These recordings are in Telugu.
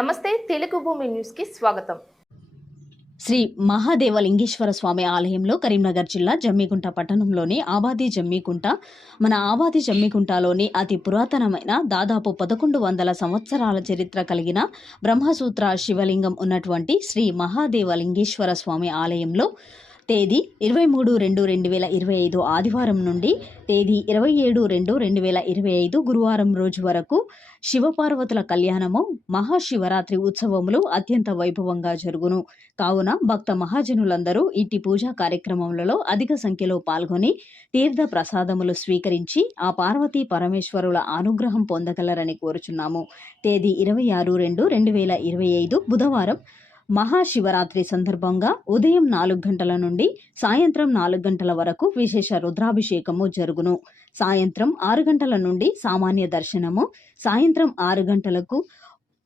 నమస్తే తెలుగు భూమి న్యూస్కి స్వాగతం. శ్రీ మహాదేవలింగేశ్వర స్వామి ఆలయంలో కరీంనగర్ జిల్లా జమ్మికుంట పట్టణంలోని ఆబాది జమ్మికుంట మన ఆబాది జమ్మిగుంటలోని అతి పురాతనమైన దాదాపు పదకొండు వందల సంవత్సరాల చరిత్ర కలిగిన బ్రహ్మసూత్ర శివలింగం ఉన్నటువంటి శ్రీ మహాదేవలింగేశ్వర స్వామి ఆలయంలో తేదీ ఇరవై మూడు రెండు రెండు వేల ఇరవై ఐదు ఆదివారం నుండి తేదీ ఇరవై ఏడు రెండు రెండు వేల ఇరవై ఐదు గురువారం రోజు వరకు శివపార్వతుల కళ్యాణము మహాశివరాత్రి ఉత్సవములు అత్యంత వైభవంగా జరుగును. కావున భక్త మహాజనులందరూ ఇంటి పూజా కార్యక్రమములలో అధిక సంఖ్యలో పాల్గొని తీర్థ ప్రసాదములు స్వీకరించి ఆ పార్వతీ పరమేశ్వరుల అనుగ్రహం పొందగలరని కోరుచున్నాము. తేదీ ఇరవై ఆరు రెండు రెండు వేల ఇరవై ఐదు బుధవారం మహాశివరాత్రి సందర్భంగా ఉదయం నాలుగు గంటల నుండి సాయంత్రం నాలుగు గంటల వరకు విశేష రుద్రాభిషేకము జరుగును. సాయంత్రం ఆరు గంటల నుండి సామాన్య దర్శనము సాయంత్రం ఆరు గంటలకు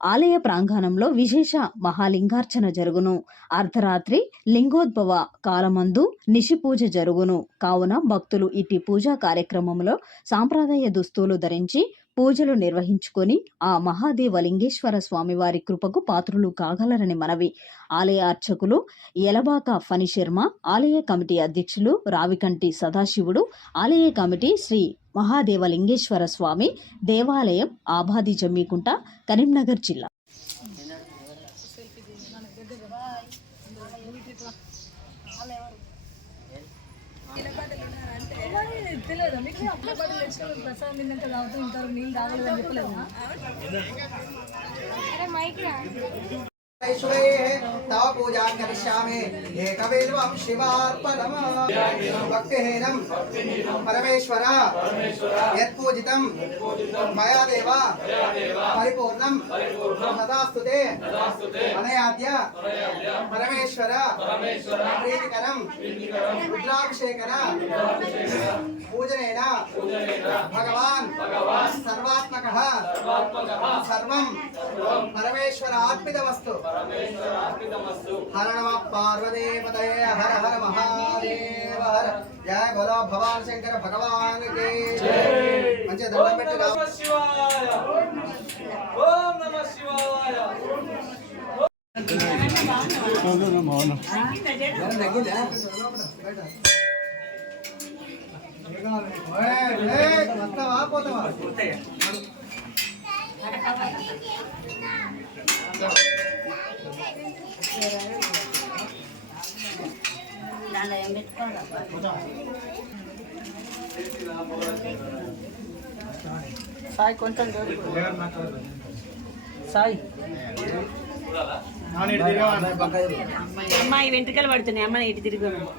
ఆలయ ప్రాంగణంలో విశేష మహాలింగార్చన జరుగును. అర్ధరాత్రి లింగోద్భవ కాలమందు నిషిపూజ జరుగును. కావున భక్తులు ఇట్టి పూజా కార్యక్రమంలో సాంప్రదాయ దుస్తులు ధరించి పూజలు నిర్వహించుకొని ఆ మహాదేవ లింగేశ్వర స్వామివారి కృపకు పాత్రులు కాగలరని మనవి. ఆలయ అర్చకులు ఎలబాక ఫణి శర్మ ఆలయ కమిటీ అధ్యక్షులు రావికంటి సదాశివుడు ఆలయ కమిటీ శ్రీ మహాదేవ లింగేశ్వర స్వామి దేవాలయం ఆబాది జమ్మికుంట కరీంనగర్ జిల్లా. తెలియదు మీకు అప్పటికప్పుడు తెచ్చినప్పుడు ప్రసాదం తిన్నాక నీళ్ళు తాగలేదని చెప్పలేదా? అరే మైక్ तव पूजां करिष्यामि एकवेदवं शिवार्पणम् भक्तिहीनं परमेश्वर यत्पूजितं मया देव परिपूर्णं तदास्तु ते अनयाद्य परमेश्वर प्रीतिकरं रुद्राभिषेकन पूजनेन भगवान् सर्वात्मकः सर्वं పరమేశ్వర ఆత్మితమస్తు హర నమ పార్వదేవతయే హర హర మహాదేవ హర. జయ బోలో భవాన్ శంకర భగవాన్కి మంచి దండం పెట్టి శివాయ. ఓం నమ శివాయ. పోతావా సాయి కొంచెం సాయి. అమ్మాయి వెంట్రుకలు పడుతున్నాయి. అమ్మాయి ఇటు తిరిగి శంభో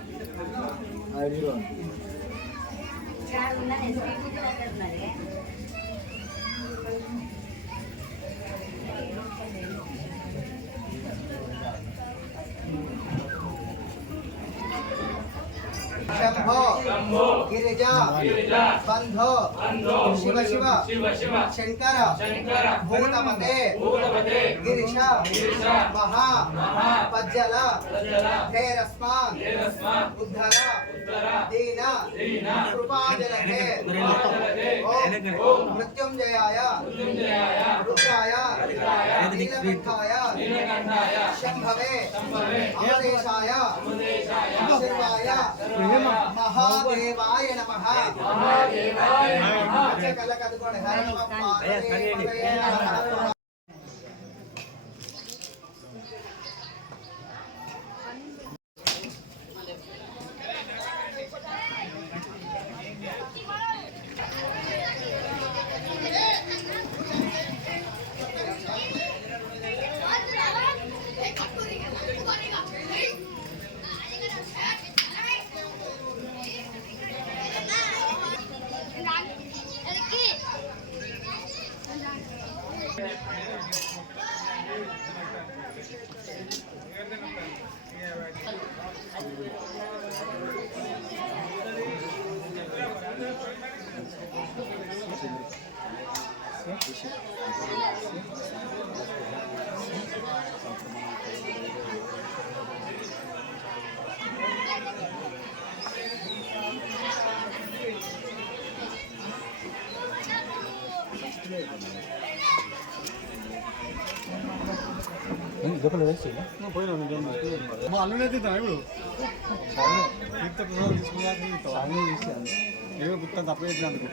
गिरिजा। बंधो। शिव शिव। शंकर। भूतपते। गिरीश। महा। पज्जल। धैरस्मान उद्धर। दीन। कृपाजलधे ओम। मृत्युंजयाय। रुद्राय। नीलकंठाय। शंभवे। अमदेशाय शिवाय మహాదేవాయ నమః అర్చకల కదుకోండి హర నమః పార్వతీపతయే హర హర అల్లనే తింటాను ఇప్పుడు తీర్థ ప్రసాదం తీసుకున్నా ఏమో గుర్తా తప్ప చెప్పినందుకు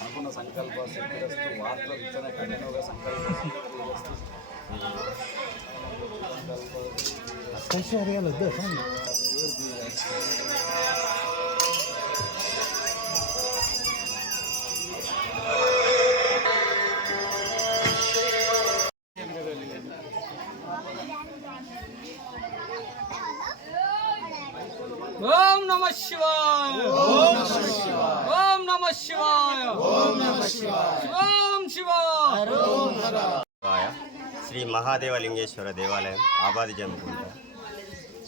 అనుకున్న సంకల్ప సిద్ధిరస్తు వార్త విత్తన కఠినోగ సంకల్ప సిద్ధిరస్తు నమ శివాయ. ఓం నమ శివాయ. ఓం నమ శివాయ. ఓం నమ శివాయ. ఓం శివాయ. శివాయ. శ్రీ మహాదేవలింగేశ్వర దేవాలయం ఆబాది జమ్మికుంట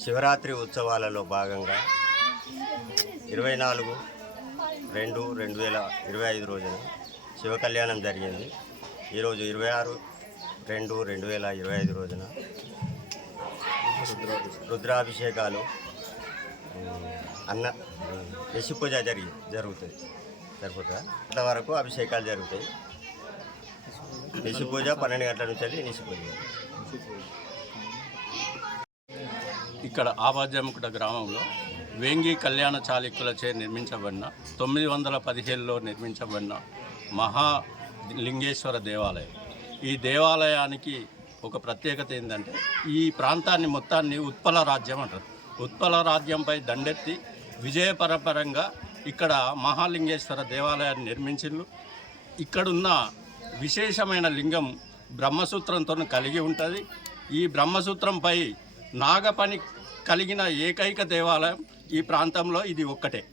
శివరాత్రి ఉత్సవాలలో భాగంగా ఇరవై నాలుగు రెండు రెండు వేల ఇరవై ఐదు రోజున శివ కళ్యాణం జరిగింది. ఈరోజు ఇరవై ఆరు రెండు రెండు వేల ఇరవై ఐదు రోజున రుద్రాభిషేకాలు అన్న ఉమ్, యశి పూజ జరిగి జరుగుతుంది జరుగుతుందా అంత వరకు అభిషేకాలు జరుగుతాయి. నిశి పూజ పన్నెండు గంటల నుంచి వెళ్ళి నిశి పూజ ఇక్కడ ఆబాజముకుట గ్రామంలో వేంగి కళ్యాణ చాళుక్యులచే నిర్మించబడిన తొమ్మిది వందల పదిహేనులో నిర్మించబడిన మహా లింగేశ్వర దేవాలయం. ఈ దేవాలయానికి ఒక ప్రత్యేకత ఏంటంటే ఈ ప్రాంతాన్ని మొత్తాన్ని ఉత్పల రాజ్యం అంటారు. ఉత్పల రాజ్యంపై దండెత్తి విజయపరపరంగా ఇక్కడ మహాలింగేశ్వర దేవాలయాన్ని నిర్మించిండ్రు. ఇక్కడున్న విశేషమైన లింగం బ్రహ్మసూత్రంతో కలిగి ఉంటుంది. ఈ బ్రహ్మసూత్రంపై నాగపని కలిగిన ఏకైక దేవాలయం ఈ ప్రాంతంలో ఇది ఒక్కటే.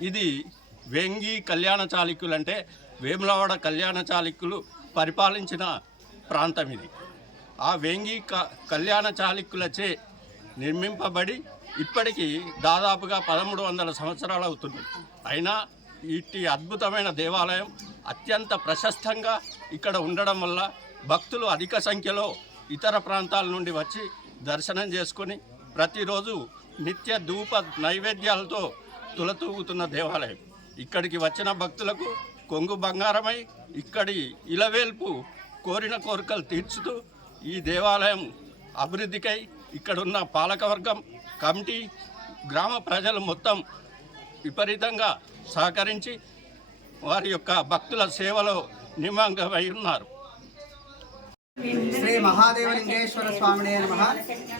ఇది వెంగి కళ్యాణ చాళుక్యులు అంటే వేములవాడ కళ్యాణ చాళుక్యులు పరిపాలించిన ప్రాంతం ఇది. ఆ వేంగి క కళ్యాణ చాళుక్యులచే నిర్మింపబడి ఇప్పటికీ దాదాపుగా పదమూడు వందల సంవత్సరాలు అవుతుంది. అయినా ఇట్టి అద్భుతమైన దేవాలయం అత్యంత ప్రశస్తంగా ఇక్కడ ఉండడం వల్ల భక్తులు అధిక సంఖ్యలో ఇతర ప్రాంతాల నుండి వచ్చి దర్శనం చేసుకొని ప్రతిరోజు నిత్య ధూప నైవేద్యాలతో తులతూగుతున్న దేవాలయం. ఇక్కడికి వచ్చిన భక్తులకు కొంగు బంగారమై ఇక్కడి ఇలవేల్పు కోరిన కోరికలు తీర్చుతూ ఈ దేవాలయం అభివృద్ధికై ఇక్కడున్న పాలకవర్గం కమిటీ గ్రామ ప్రజలు మొత్తం విపరీతంగా సహకరించి వారి యొక్క భక్తుల సేవలో నిమగ్నమై ఉన్నారు. శ్రీ మహాదేవలింగేశ్వర స్వామినే నమ.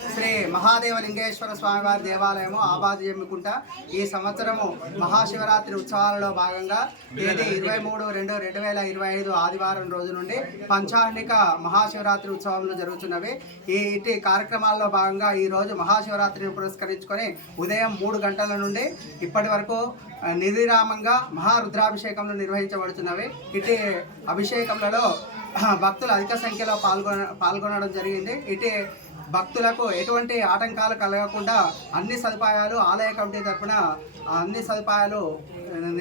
శ్రీ మహాదేవ లింగేశ్వర స్వామివారి దేవాలయము ఆబాది జమ్మికుంట ఈ సంవత్సరము మహాశివరాత్రి ఉత్సవాలలో భాగంగా తేదీ ఇరవై మూడు రెండు రెండు వేల ఇరవై ఐదు ఆదివారం రోజు నుండి పంచాహ్నిక మహాశివరాత్రి ఉత్సవంలో జరుగుతున్నవి. ఈ ఇటు కార్యక్రమాల్లో భాగంగా ఈ రోజు మహాశివరాత్రిని పురస్కరించుకొని ఉదయం మూడు గంటల నుండి ఇప్పటి వరకు ఆ, నిర్విరామంగా మహారుద్రాభిషేకంలో నిర్వహించబడుతున్నవి. ఇటు అభిషేకములలో భక్తులు అధిక సంఖ్యలో పాల్గొన పాల్గొనడం జరిగింది. ఇటు భక్తులకు ఎటువంటి ఆటంకాలు కలగకుండా అన్ని సదుపాయాలు ఆలయ కమిటీ తరఫున అన్ని సదుపాయాలు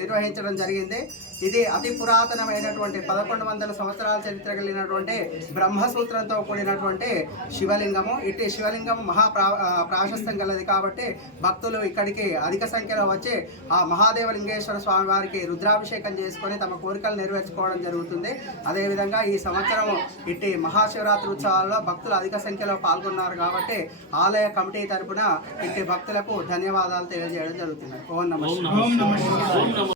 నిర్వహించడం జరిగింది. ఇది అతి పురాతనమైనటువంటి పదకొండు వందల సంవత్సరాల చరిత్ర కలిగినటువంటి బ్రహ్మసూత్రంతో కూడినటువంటి శివలింగము. ఇటు శివలింగం మహా ప్రా ప్రాశస్త్యం కలది కాబట్టి భక్తులు ఇక్కడికి అధిక సంఖ్యలో వచ్చి ఆ మహాదేవలింగేశ్వర స్వామి వారికి రుద్రాభిషేకం చేసుకొని తమ కోరికలు నెరవేర్చుకోవడం జరుగుతుంది. అదేవిధంగా ఈ సంవత్సరం ఇట్టి మహాశివరాత్రి ఉత్సవాల్లో భక్తులు అధిక సంఖ్యలో పాల్గొన్నారు. కాబట్టి ఆలయ కమిటీ తరపున ఇట్టి భక్తులకు ధన్యవాదాలు తెలియజేయడం జరుగుతుంది. ఓం నమ